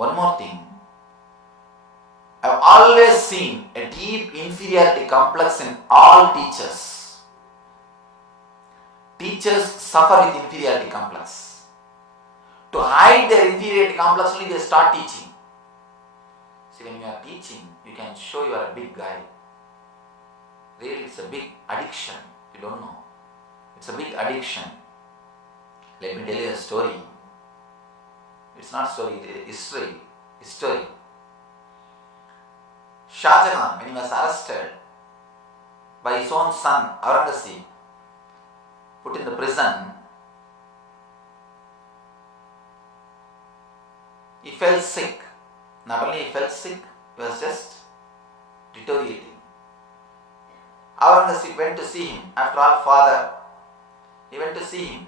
One more thing. I've always seen a deep inferiority complex in all teachers. Teachers suffer with inferiority complex. To hide their inferiority complex, only they start teaching. See, when you are teaching, you can show you are a big guy. Really, it's a big addiction. You don't know. It's a big addiction. Let me tell you a story. It's not story, it's history. Shah Jahan, when he was arrested by his own son, Aurangzeb, put in the prison, he fell sick. Not only he fell sick, he was just deteriorating. Aurangzeb went to see him. After all, father, he went to see him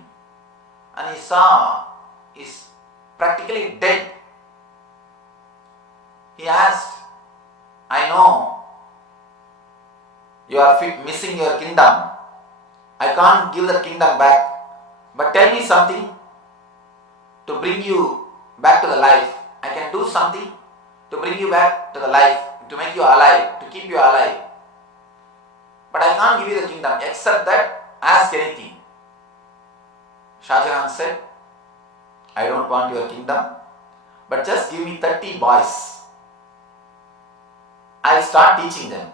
and he saw he's practically dead. He asked, I know you are missing your kingdom. I can't give the kingdom back. But tell me something to bring you back to the life. I can do something to bring you back to the life, to make you alive, to keep you alive. But I can't give you the kingdom except that ask anything. Shah Jahan said, I don't want your kingdom, but just give me 30 boys. I'll start teaching them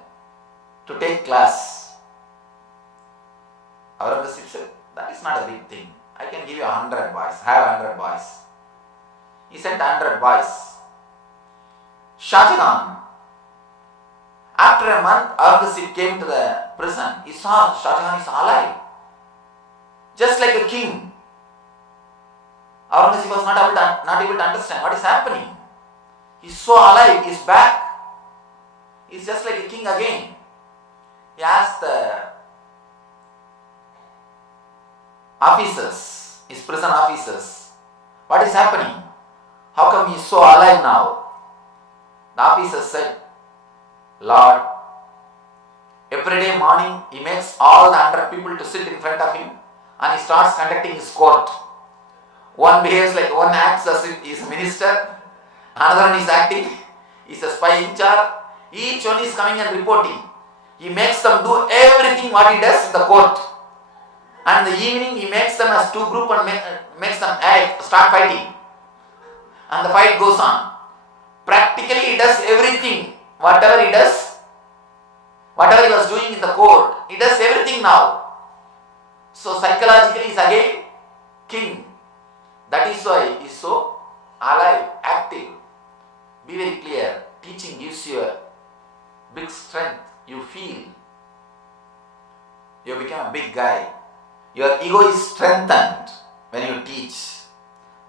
to take class. Aurangzeb said, that is not a big thing. I can give you 100 boys, have 100 boys. He sent 100 boys. Shah Jahan, after a month, Aurangzeb came to the prison. He saw Shah Jahan is alive, just like a king. Aurangzeb was not able to understand what is happening. He's so alive, he's back. He's just like a king again. He asked the officers, his prison officers, what is happening? How come he's so alive now? The officer said, Lord, every day morning he makes all the 100 people to sit in front of him and he starts conducting his court. One behaves like one acts as if he is a minister, another one is acting, he is a spy in charge. Each one is coming and reporting. He makes them do everything what he does in the court. And in the evening he makes them as two groups and makes them start fighting. And the fight goes on. Practically he does everything. Whatever he does, whatever he was doing in the court, he does everything now. So psychologically he is again king. That is why he is so alive, active. Be very clear. Teaching gives you a big strength. You feel you become a big guy. Your ego is strengthened when you teach.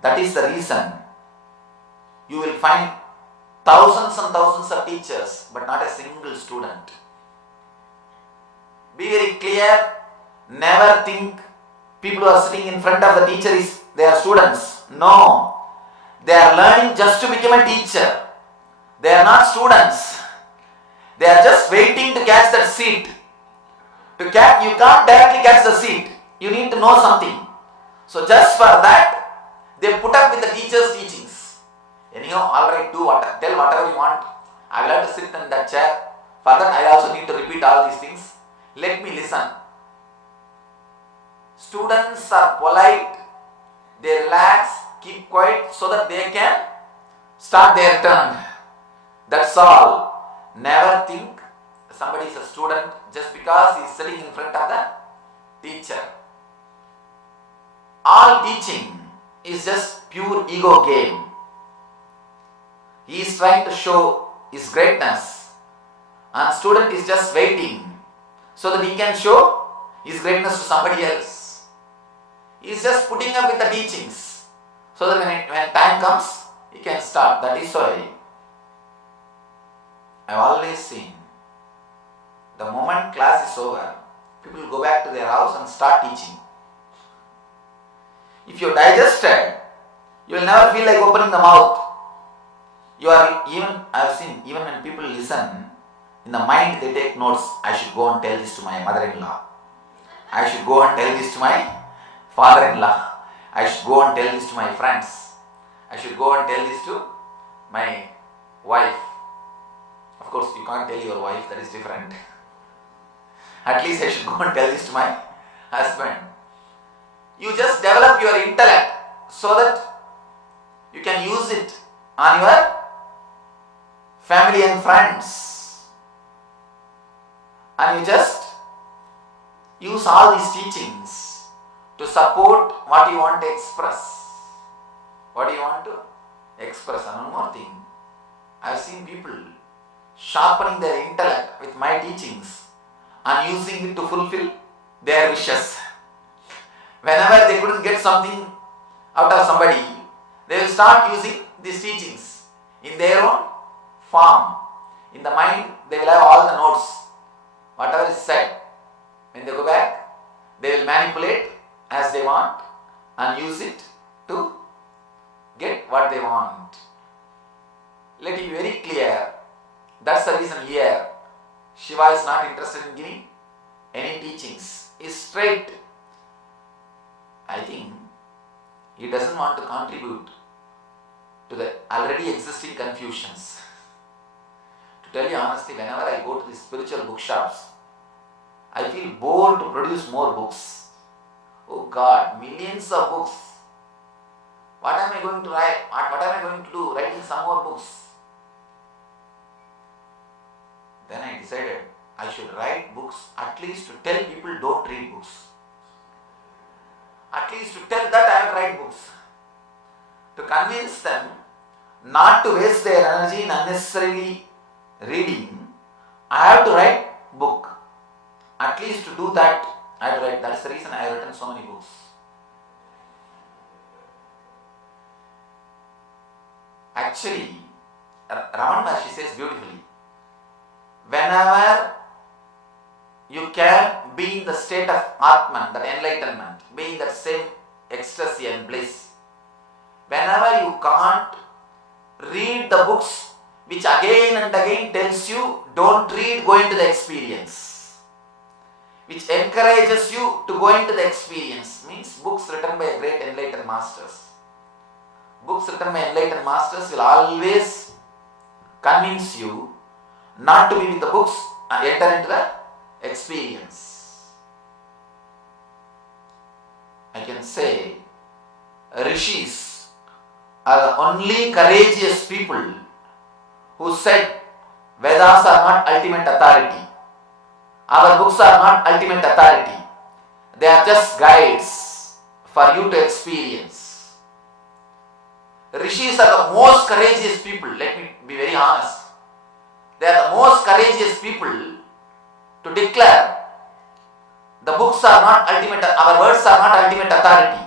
That is the reason you will find thousands and thousands of teachers but not a single student. Be very clear. Never think people who are sitting in front of the teacher they are students. No. They are learning just to become a teacher. They are not students. They are just waiting to catch that seat. You can't directly catch the seat. You need to know something. So just for that, they put up with the teacher's teachings. Anyhow, alright, tell whatever you want. I will have to sit in that chair. For that, I also need to repeat all these things. Let me listen. Students are polite. They relax, keep quiet so that they can start their turn. That's all. Never think somebody is a student just because he is sitting in front of the teacher. All teaching is just pure ego game. He is trying to show his greatness and student is just waiting so that he can show his greatness to somebody else. He is just putting up with the teachings so that when time comes, he can start. That is why I have always seen the moment class is over, people will go back to their house and start teaching. If you digested, you will never feel like opening the mouth. I have seen, even when people listen, in the mind they take notes. I should go and tell this to my mother-in-law. I should go and tell this to my father-in-law. I should go and tell this to my friends. I should go and tell this to my wife. Of course, you can't tell your wife, that is different. At least I should go and tell this to my husband. You just develop your intellect so that you can use it on your family and friends. And you just use all these teachings to support what you want to express. What do you want to express? And one more thing, I have seen people sharpening their intellect with my teachings and using it to fulfill their wishes. Whenever they couldn't get something out of somebody, they will start using these teachings in their own form. In the mind, they will have all the notes. Whatever is said, when they go back, they will manipulate as they want and use it to get what they want. Let it be very clear. That's the reason here Shiva is not interested in giving any teachings. He's straight. I think he doesn't want to contribute to the already existing confusions. To tell you honestly, whenever I go to these spiritual bookshops, I feel bored to produce more books. Oh God, millions of books. What am I going to write? What am I going to do? Writing some more books. Then I decided I should write books at least to tell people don't read books. At least to tell that I will write books. To convince them not to waste their energy in unnecessarily reading, I have to write book. At least to do that, I have to write. That's the reason I have written so many books. Actually, Raman Maharshi says beautifully, whenever you can be in the state of Atman, that enlightenment, be in that same ecstasy and bliss, whenever you can't read the books which again and again tells you don't read, go into the experience, which encourages you to go into the experience, means books written by great enlightened masters. Books written by enlightened masters will always convince you not to be with the books and enter into the experience. I can say rishis are the only courageous people who said Vedas are not ultimate authority. Our books are not ultimate authority. They are just guides for you to experience. Rishis are the most courageous people, let me be very honest. They are the most courageous people to declare the books are not ultimate, our words are not ultimate authority.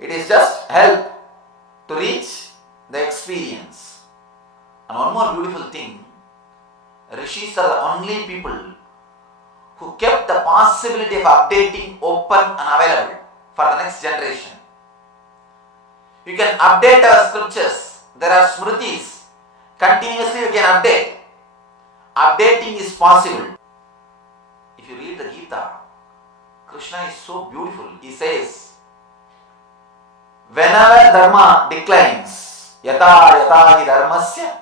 It is just help to reach the experience. And one more beautiful thing, Rishis are the only people who kept the possibility of updating open and available for the next generation. You can update our scriptures. There are smritis. Continuously you can update. Updating is possible. If you read the Gita, Krishna is so beautiful. He says, whenever dharma declines, yata yata hi dharmasya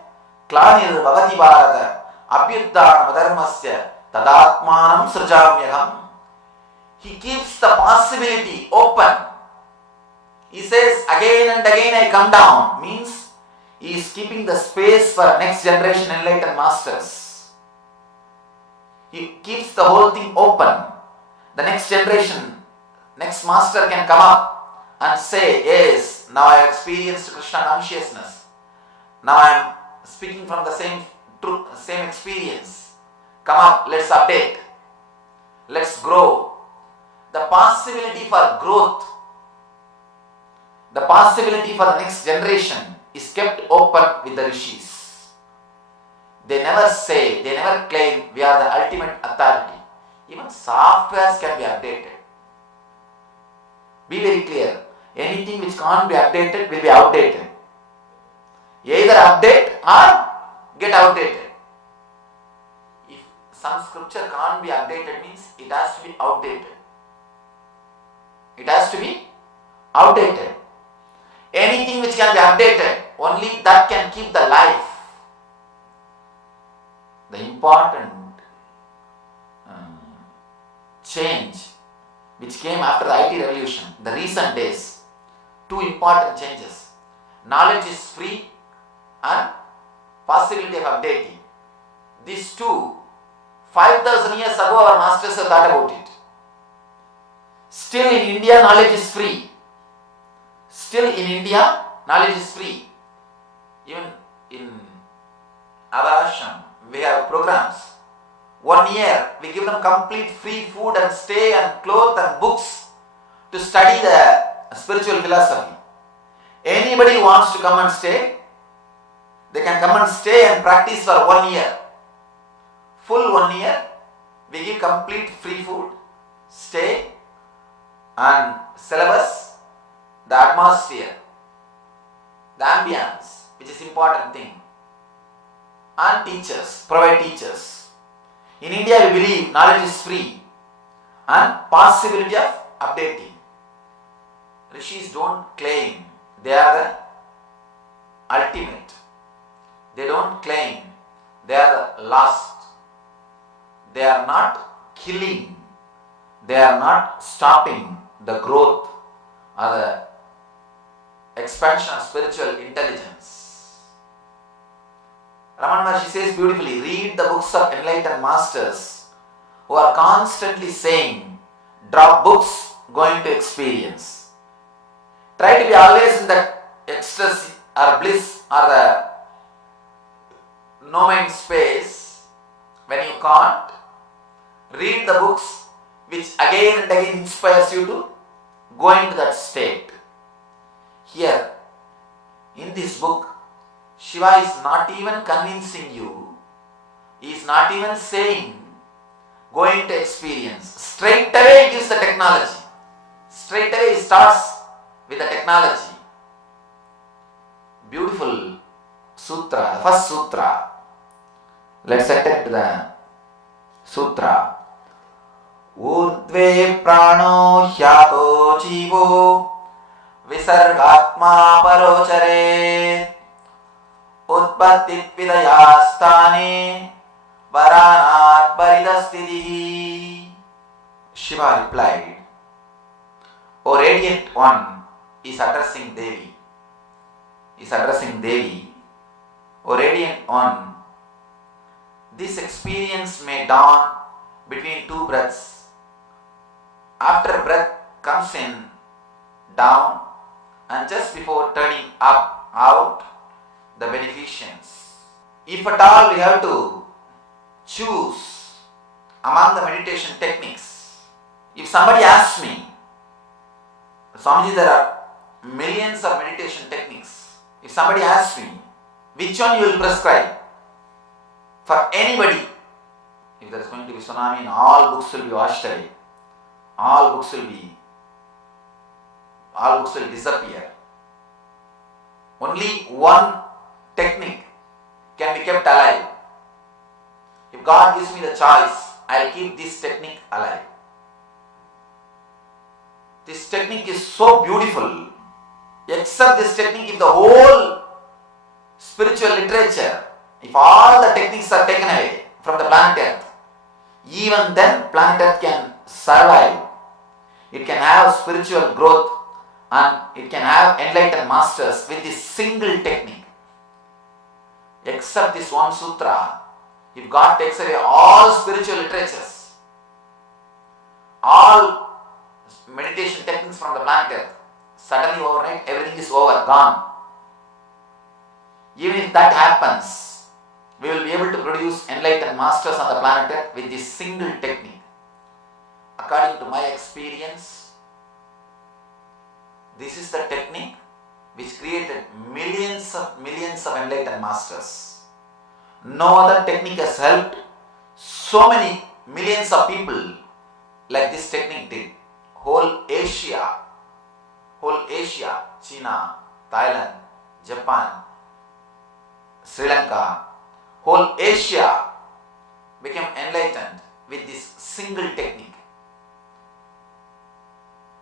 klanir bhavati bharata abhyuddhanam dharmasya tadatmanam srajamyaham. He keeps the possibility open. He says, again and again I come down, means he is keeping the space for next generation enlightened masters. He keeps the whole thing open. The next generation, next master can come up and say, yes, now I have experienced Krishna consciousness. Now I am speaking from the same truth, same experience. Come up, let's update. Let's grow. The possibility for growth, the possibility for the next generation is kept open with the rishis. They never say, they never claim we are the ultimate authority. Even softwares can be updated. Be very clear. Anything which can't be updated will be outdated. Either update or get outdated. If some scripture can't be updated, means it has to be outdated. It has to be outdated. Anything which can be updated, Only that can keep the life. The important change which came after the IT revolution, the recent days, two important changes. Knowledge is free and possibility of updating. These two, 5,000 years ago our masters have thought about it. Still in India knowledge is free. Still in India knowledge is free. Even in our ashram we have programs. 1 year we give them complete free food and stay and clothes and books to study the spiritual philosophy. Anybody who wants to come and stay, they can come and stay and practice for 1 year. Full 1 year, we give complete free food, stay and syllabus, the atmosphere, the ambience, which is important thing, and teachers, provide teachers. In India we believe knowledge is free and possibility of updating. Rishis don't claim they are the ultimate. They don't claim they are the last. They are not killing. They are not stopping the growth or the expansion of spiritual intelligence. Ramana Maharshi says beautifully, read the books of enlightened masters who are constantly saying, drop books, go into experience. Try to be always in that ecstasy or bliss or the no mind space. When you can't, read the books which again and again inspires you to go into that state. Here, in this book, Shiva is not even convincing you. He is not even saying, go into experience. Straight away he gives the technology. Straight away he starts with the technology. Beautiful sutra, first sutra. Let's enter to the sutra. Urdve prano hyato jivo visargatma parochare utpatti vidayastane varanat paridastitihi. Shiva replied, O radiant one, is addressing Devi. Is addressing Devi. O radiant one, this experience may dawn between two breaths. After breath comes in, down, and just before turning up, out, the beneficence. If at all we have to choose among the meditation techniques, if somebody asks me, Swamiji, there are millions of meditation techniques. If somebody asks me, which one you will prescribe for anybody? If there is going to be tsunami and all books will be washed away, all books will disappear. Only one technique can be kept alive. If God gives me the choice, I will keep this technique alive. This technique is so beautiful. Except this technique, if the whole spiritual literature, if all the techniques are taken away from the planet Earth, even then planet Earth can survive. It can have spiritual growth and it can have enlightened masters with this single technique. Except this one sutra, if God takes away all spiritual literatures, all meditation techniques from the planet Earth, suddenly overnight everything is over, gone. Even if that happens, we will be able to produce enlightened masters on the planet Earth with this single technique. According to my experience, this is the technique which created millions of enlightened masters. No other technique has helped so many millions of people like this technique did. Whole Asia, China, Thailand, Japan, Sri Lanka, whole Asia became enlightened with this single technique.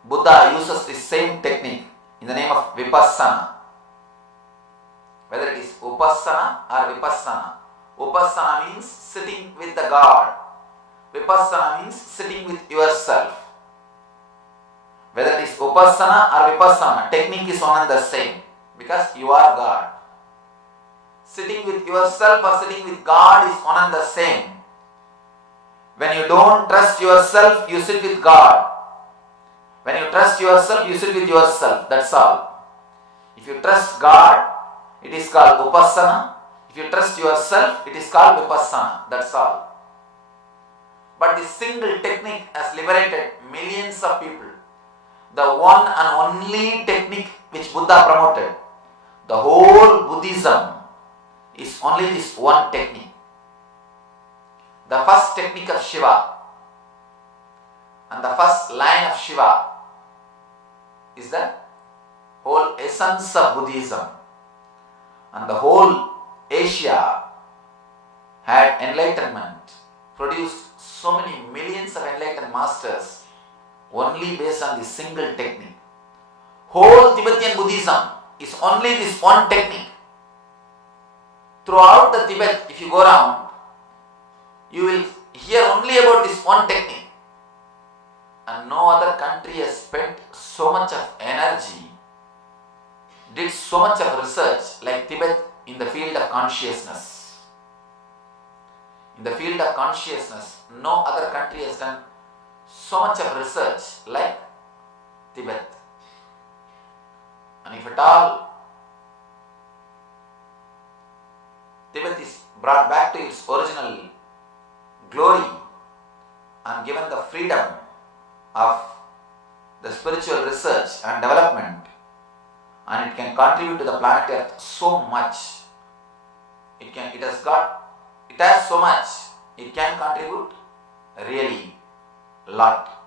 Buddha uses this same technique in the name of Vipassana. Upassana or Vipassana. Upassana means sitting with the God. Vipassana means sitting with yourself. Whether it is Upassana or Vipassana, technique is one and the same because you are God. Sitting with yourself or sitting with God is one and the same. When you don't trust yourself, you sit with God. When you trust yourself, you sit with yourself. That's all. If you trust God, it is called Upassana. If you trust yourself, it is called Vipassana. That's all. But this single technique has liberated millions of people. The one and only technique which Buddha promoted. The whole Buddhism is only this one technique. The first technique of Shiva and the first line of Shiva is the whole essence of Buddhism. And the whole Asia had enlightenment, produced so many millions of enlightened masters only based on this single technique. Whole Tibetan Buddhism is only this one technique. Throughout the Tibet, if you go around, you will hear only about this one technique. And no other country has spent so much of energy, did so much of research like Tibet in the field of consciousness. In the field of consciousness, no other country has done so much of research like Tibet. And if at all Tibet is brought back to its original glory and given the freedom of the spiritual research and development, and it can contribute to the planet Earth so much. It has so much. It can contribute really a lot.